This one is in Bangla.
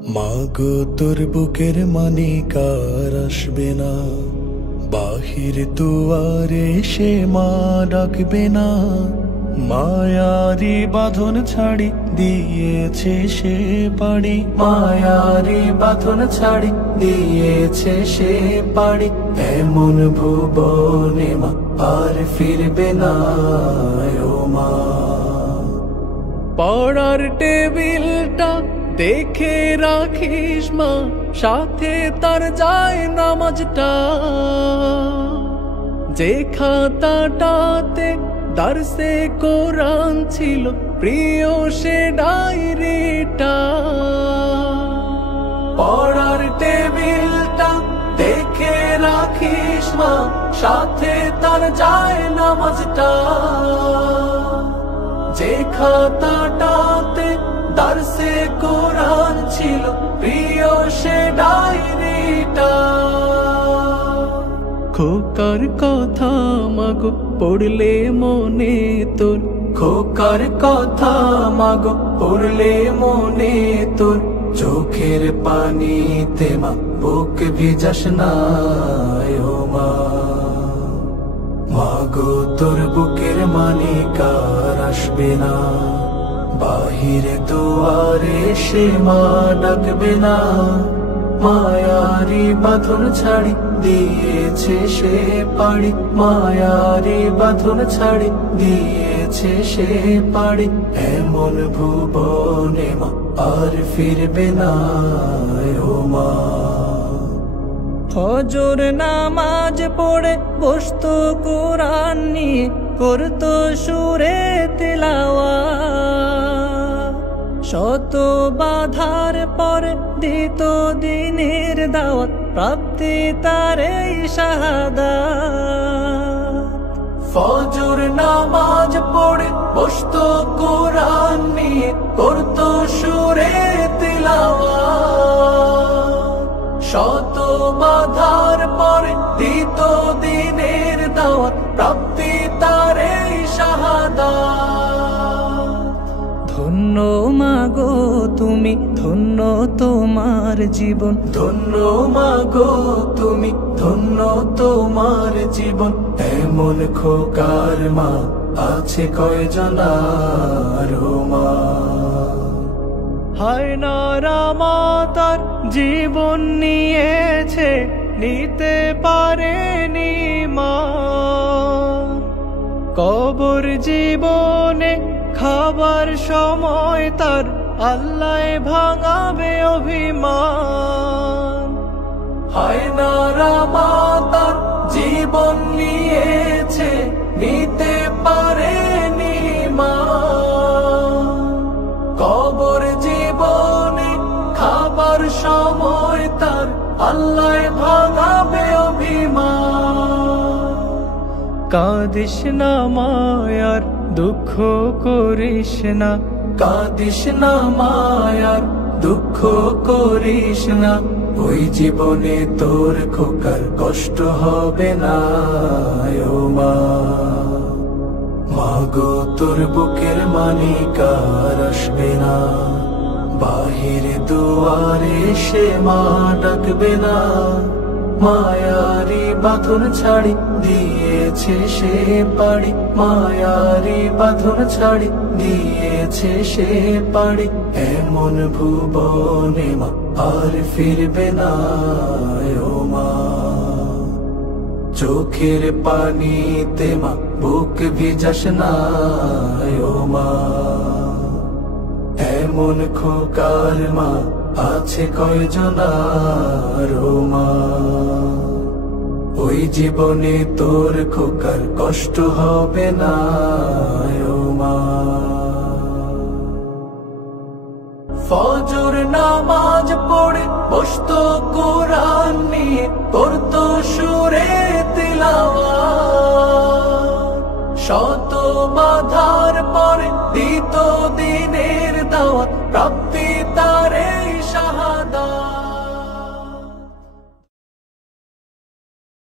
মাগো তোর বুকের মানিকার আসবে না, বাহির দুয়ারে সে মা ডাকবে না। মায়ারি বাঁধন ছাড়ি দিয়েছে সে পাড়ি, মায়ারি বাঁধন ছাড়ি দিয়েছে সে পাড়ি। এমন ভুবনে মা আর ফিরবে না ও মা। পড়ার টেবিলটা দেখে রাখিস মা, সাথে তার যায় নামাজটা। যে খাতাটাতে দারসে কোরআন ছিল, প্রিয় সে ডায়েরিটা। পড়ার টেবিলটা দেখে রাখিস মা, সাথে তার যায় নামাজটা। যে খাতাটাতে দারসে কোরআন ছিল, প্রিয় সে ডায়েরিটা। খোকার কথা মাগো পড়লে মনে তোর, খোকার কথা মাগো পড়লে মনে তোর। চোখের পানিতে মা বুক ভিজাস না ও মা। মাগো তোর বুকের মানিকার আসবে না, বাহিরে দুয়ারে সে মা ডাকবে না। মায়ারি বাঁধন ছাড়ি দিয়েছে সে পাড়ি, মায়ারি বাঁধন ছাড়ি দিয়েছে সে পাড়ি। এমন ভুবনে মা আর ফিরবে না ও মা। ফজর নামাজ পড়ে বসতো কোরআন নিয়ে, করতো সুরে তিলাওয়াত। শত বাধার পরে দিত দিনের দাওয়াত, প্রাপ্তি তার এই শাহাদাত। ফজর নামাজ পড়ে বসতো কোরআন নিয়ে, করতো সুরে তিলাওয়াত। শত বাধার পরে দিত দিনের দাওয়াত, প্রাপ্তি তার এই শাহাদাত। ধন্য মাগো তুমি, ধন্য তোমার জীবন, ধন্য মাগো তুমি, ধন্য তোমার জীবন। এমন খোকার মা আছে কয়জনার ও মা। হায় নারা মা তার জীবন নিয়েছে, নিতে পারেনি মা। কবর জীবনে খাবার সময় তার আল্লাহ ভাঙাবে অভিমান। হায় নারা মা তার জীবন নিয়েছে, নিতে পারেনি মা। কবর জীবনে খাবার সময় তার আল্লাহ ভাঙাবে অভিমান। কাঁদিস না মায়ার দুঃখ করিস না, কাঁদিস না মায়ার দুঃখ করিস না। ওই জীবনে তোর খোকার কষ্ট হবে না ও মা। মাগো তোর বুকের মানিকার আসবে না, বাহিরে দুয়ারে সে মা ডাকবে না। মায়ারি বাঁধন ছাড়ি দিয়েছে সে পাড়ি, মায়ারি বাঁধন ছাড়ি দিয়েছে সে পাড়ি। এমন ভুবনে মা আর ফিরবে না ও মা। চোখের পানিতে মা বুক ভিজাস না ও মা। এমন খোকার মা আছে কয়জনার ও মা। ওই জীবনে তোর খোকার কষ্ট হবে না ও মা। ফজর নামাজ পড়ে বসতো কোরআন নিয়ে, করতো সুরে তিলাওয়াত। শত বাধার পরে দিত দিনের দাওয়াত, প্রাপ্তি